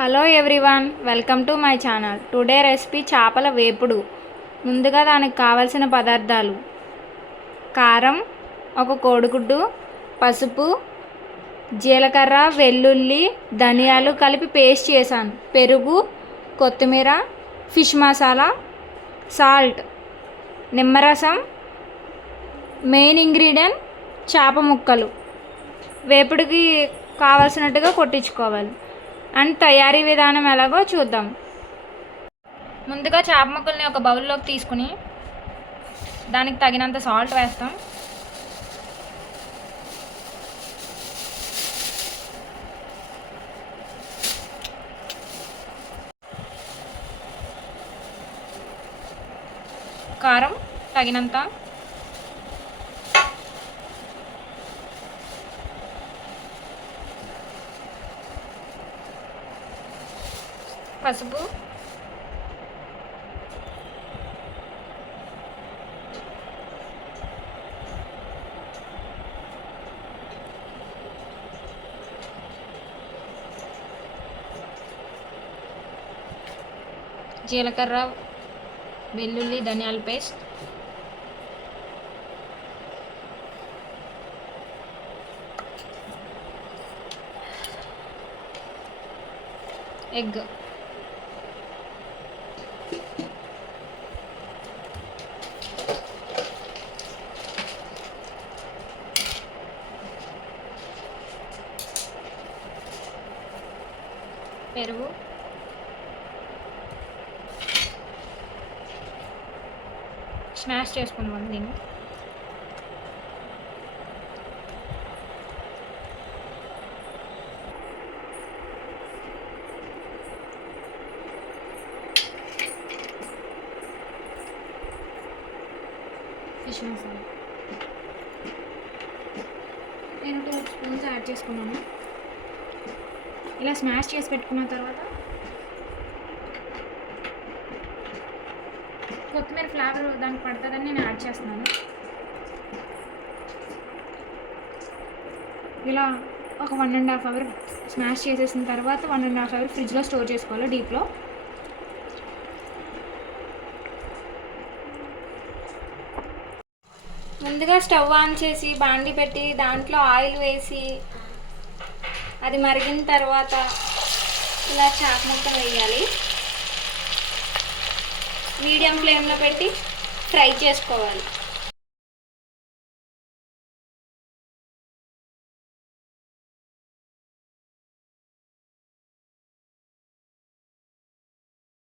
Hello everyone, welcome to my channel. Today recipe చేపల వేపుడు. ముందుగా దానికి కావలసిన పదార్థాలు: కారం, ఒక కోడిగుడ్డు, పసుపు, జీలకర్ర, వెల్లుల్లి, ధనియాలు కలిపి పేస్ట్ చేశాను, పెరుగు, కొత్తిమీర, ఫిష్ మసాలా, సాల్ట్, నిమ్మరసం, మెయిన్ ఇంగ్రీడియంట్ చేప ముక్కలు. వేపుడికి కావాల్సినట్టుగా కొట్టించుకోవాలి. అండ్ తయారీ విధానం ఎలాగో చూద్దాం. ముందుగా చేప ముక్కల్ని ఒక బౌల్లోకి తీసుకుని దానికి తగినంత సాల్ట్ వేస్తాం. కారం తగినంత, పసుపు, జీలకర్ర, వెల్లుల్లి, ధనియాల పేస్ట్, ఎగ్, పెరుగు, స్మాష్ చేసుకున్నాం దీన్ని. ఫిష్ మసాలా నేను 2 స్పూన్స్ యాడ్ చేసుకున్నాను. ఇలా స్మాష్ చేసి పెట్టుకున్న తర్వాత కొత్తిమీర ఫ్లేవర్ దానికి పడుతుందని నేను యాడ్ చేస్తున్నాను. ఇలా ఒక 1.5 అవర్ స్మాష్ చేసేసిన తర్వాత 1.5 అవర్ ఫ్రిడ్జ్లో స్టోర్ చేసుకోవాలి, డీప్లో. ముందుగా స్టవ్ ఆన్ చేసి బాండి పెట్టి దాంట్లో ఆయిల్ వేసి అది మరిగిన తర్వాత ఇలా చేప ముక్కలు వేయాలి. మీడియం ఫ్లేమ్లో పెట్టి ఫ్రై చేసుకోవాలి.